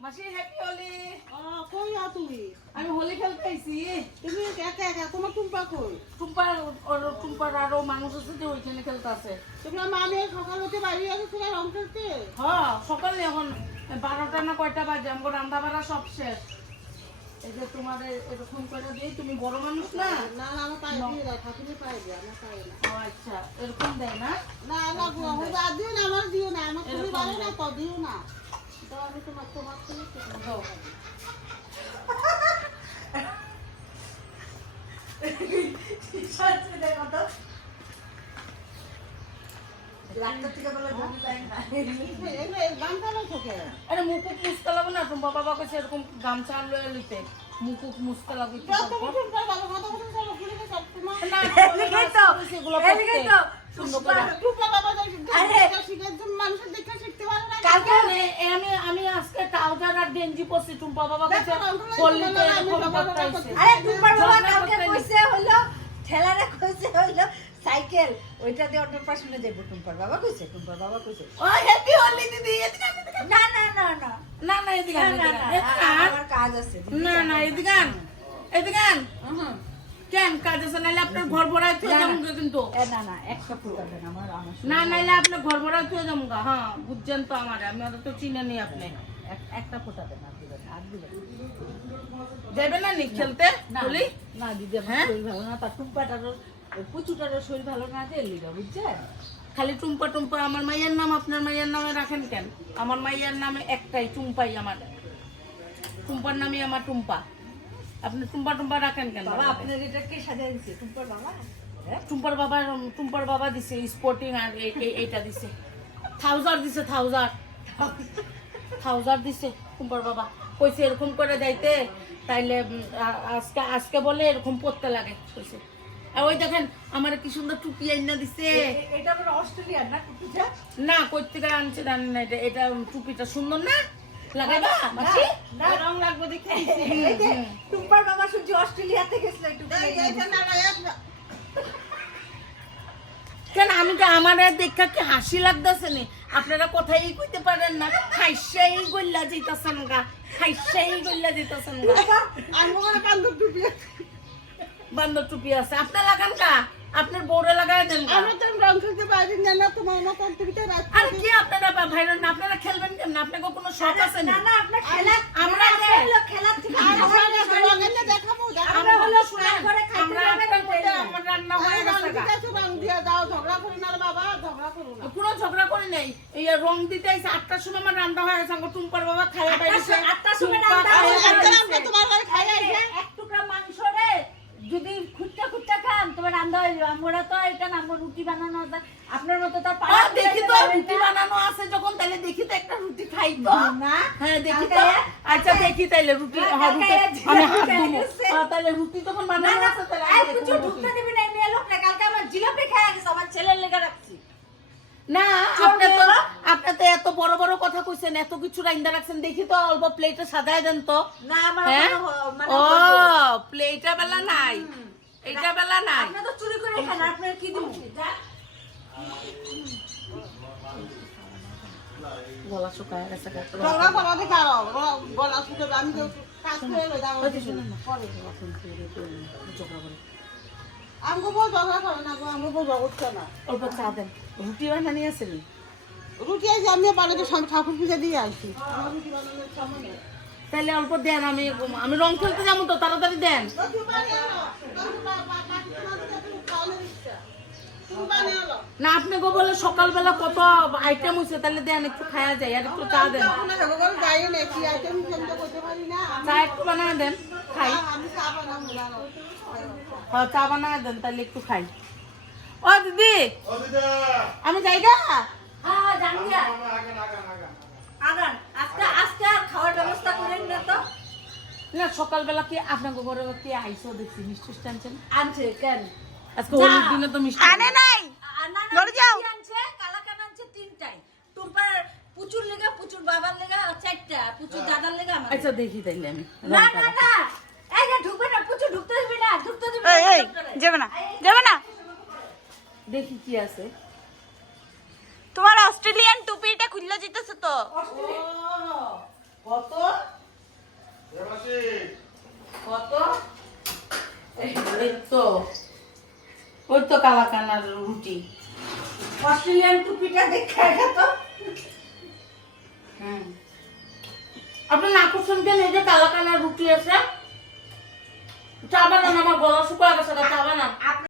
মাসি হ্যাপি হোলি কই আ তুমি? আমি হোলি খেলতে আইছি। তুমি একা একা? তোমার টুম্পা কই? টুম্পার ওর টুম্পার আরও মানুষ আছে যে ওইখানে খেলতে আছে। তোমরা মামি সকাল হতে বাইরে আছে তোরা রং খেলতে? হ্যাঁ সকালে এখন বারোটা না কয়টা বাজে? আমার রান্না বাড়া সব শেষ। এই যে তোমার এরকম করে দিই তুমি বড় মানুষ না? না না আমার পায়ে দিয়ে দাও ঠাকুরের পায়ে দিয়ে আমার পায়ে না ও আচ্ছা এরকম দেয় না? না না গো আমার দিও না আমার দিও না আমার তুমি না না। তো দিও না। তো আমি তোমার তোমার থেকে দাও। মুকুট মুছতে লাগবে না তোমার বাবা কাছে এরকম গামছা লয়ে লইতে মুকুট মুছতে লাগবে মানুষের দেখে কালকে আমি- আমি আমি আজকে ট্রাউজার আর গেঞ্জি পরছি টুম্পা বাবা কাছে বললি তো এরকম আমরা করতে আমরা আইছে। আরে তোমার বাবা কালকে কইছে হইল ঠেলারে কইছে হইল সাইকেল ওইটা দিয়ে অটোর পাশে যাব টুম্পার বাবা কইছে টুম্পার বাবা কইছে। ও হ্যাপি হোলি দিদি এদিকে আন, এদিকে আন। না না না না। না না এদিকে না না। আমার কাজ আছে না না এদিকে এদিকে হুম। কেন কাজ আছে আপনার ঘর ভরাই থুয়ে না, না। কিন্তু। না না একটা ফুটা দেন আমার আমার না নাইলে আপনার ঘর ভরাই থুয়ে যাব হ্যাঁ বুঝছেন তো আমার আমি অত তো চিনে নি আপনি। একটা ফুটা দেন আর দিবেন আর দিবেন যাবে না নি খেলতে না না দিদি আমার? শরীর ভালো না তার টুম্পাটারও ওই পুচুটারও শরীর ভালো না দিয়ে লিগা বুঝছেন? খালি টুম্পা টুম্পা আমার মাইয়ের নাম আপনার মাইয়ের নামে রাখেন কেন? আমার মাইয়ের নামে একটাই টুম্পাই আমার টুম্পার নামে আমার টুম্পা। আপনি টুম্পা টুম্পা রাখেন কেন? বাবা আপনার এটা কে সাজিয়ে দিছে? টুম্পার বাবা? হ্যাঁ? টুম্পার বাবা টুম্পার বাবা দিছে স্পোর্টিং আর এই- এই- এইটা দিছে। থাউজার দিছে থাউজার থাউজার দিছে টুম্পার বাবা। কইছে এরকম করে যাইতে তাইলে আজকে আজকে বলে এরকম পড়তে লাগে কইছে। আর ওই দেখেন আমার কি সুন্দর টুপি আইনা দিছে। এটা অস্ট্রেলিয়ার না টুপিটা? না কই থেকে আনছে জানি না এটা এটা টুপিটা সুন্দর না? লাগাইবা মাসি? রং লাগবে দেখে। টুম্পার বাবা শুনছি অস্ট্রেলিয়াতে গেছিল একটু এইটা না না একটা কেন আমি তো আমার দেখা কি হাসি লাগতেছে নি? আপনারা কোথায় কইতে পারেন না। খাইসাই গল্লা যাইতাছেন গা। খাইসাই গল্লা যাইতাছেন গা। আমার কান্দর টুপি বান্দর টুপি আছে। আপনার লাগান কা আপনার বউরে লাগাই দেন আমরা তো রং খেলতে পারি না না তোমার আর কি আপনারা ভাইরা না আপনারা খেলবেন কেন আপনাকে কোনো শখ আছে না? না খেলা আমরা হলো থেকে আমরা দেখাবো আমরা হলো খাইতে আমরা মধ্যে। আমার রান্না হয়ে গেছে আছো, রং দিয়ে দাও ঝগড়া করো না বাবা ঝগড়া করো না। কোনো ঝগড়া করে নেই। এই রং দিতে আইসে আটটার সময় আমার রান্না হয়ে গেছে। আমার টুম্পার বাবা আটটার সময়- আটটার সময় রান্না হয়ে। আমরা তোমার ঘরে খাই আইছে এক টুকরা মাংস রে যদি খুঁটটা খুঁটটা খান তোমার রান্না হয়ে যাবে আমরা তো এটা না রুটি বানানো আছে। আপনার মতো তো আর দেখি তো রুটি বানানো আছে যখন তাহলে দেখি তো একটা রুটি খাই তো। না হ্যাঁ দেখি তো। আচ্ছা দেখি তাইলে রুটি রুটি। আমি হাত জিলাপি দিবো খাইছে। তাহলে রুটি তখন বানানো আছে তাহলে এই কিছু ঢুকতে দিবি না মেয়ে লোক না কালকে আমার জিলাপি খাইয়া গেছে আমার ছেলের লেগে রাখছি। না আপনি তো মেয়েরা? আপনি তো এত বড় বড় কথা কইছেন এত কিছু রাইন্দা রাখছেন দেখি তো অল্প প্লেটে সাজায় দেন তো। না আমার হ্যাঁ? মানে ও। বেলা নাই। এইটা বেলা নাই। আপনি তো চুরি করে খান আপনার কি দিব? গলা শুকায় গেছে গা। ঝগড়া করা দেখে গলা শুকে আমি তো কাজ করে লই দাও। পরে। আমগো করে না গো আমগো বউ জগৎ না। অল্প চা দেন। রুটি বানানি আছে নি রুটি আইছে আমি বাড়িতে সব ঠাকুর পূজা দিয়ে আসছি আমার রুটি বানানোর সময় নেই তাহলে অল্প দেন আমি আমি রং খেলতে যাব তো তাড়াতাড়ি দেন। না আপনি গো বলে সকালবেলা কত আইটেম হয়েছে তাহলে দেন একটু খাওয়া যায় আর একটু চা দেন। চা একটু বানায় দেন খাই। আমি চা বানাবো না, না। হ্যাঁ চা বানায় দেন তাহলে একটু খাই। ও দিদি! আমি যাই গা? হ্যাঁ জান আগান আগান আগান আগান আজকে আজকে আর খাওয়ার ব্যবস্থা করেন না তো? না সকালবেলা কি আপনার ঘরে কি আইসো দেখছি মিষ্টি টানছেন আনছে কেন? আজকে হোলির দিনে তো মিষ্টি আনে নাই। না, যাও। আনছে কালাকান আনছে তিনটাই। টুম্পার পুচুর লেগা পুচুর বাবার লেগা চারটা পুচুর দাদার লেগা আমার আচ্ছা দেখি তাইলে আমি। না না না। এই যে ঢুকবে না পুচু ঢুকতে দিবি না ঢুকতে দিবি না এই, এই, যাবে না, যাবে না। দেখি কি আছে। তোমার অস্ট্রেলিয়ান টুপিটা খুললে যেতেছে তো। কত? কত? তো। ওই তো কালাকানার রুটি। অস্ট্রেলিয়ান টুপিটা দেখে তো। হুম। আপনার না করছেন কেন এই যে কালাকানার রুটি আছে। চাবা না আমার গলা শুকা গেছে চাবা না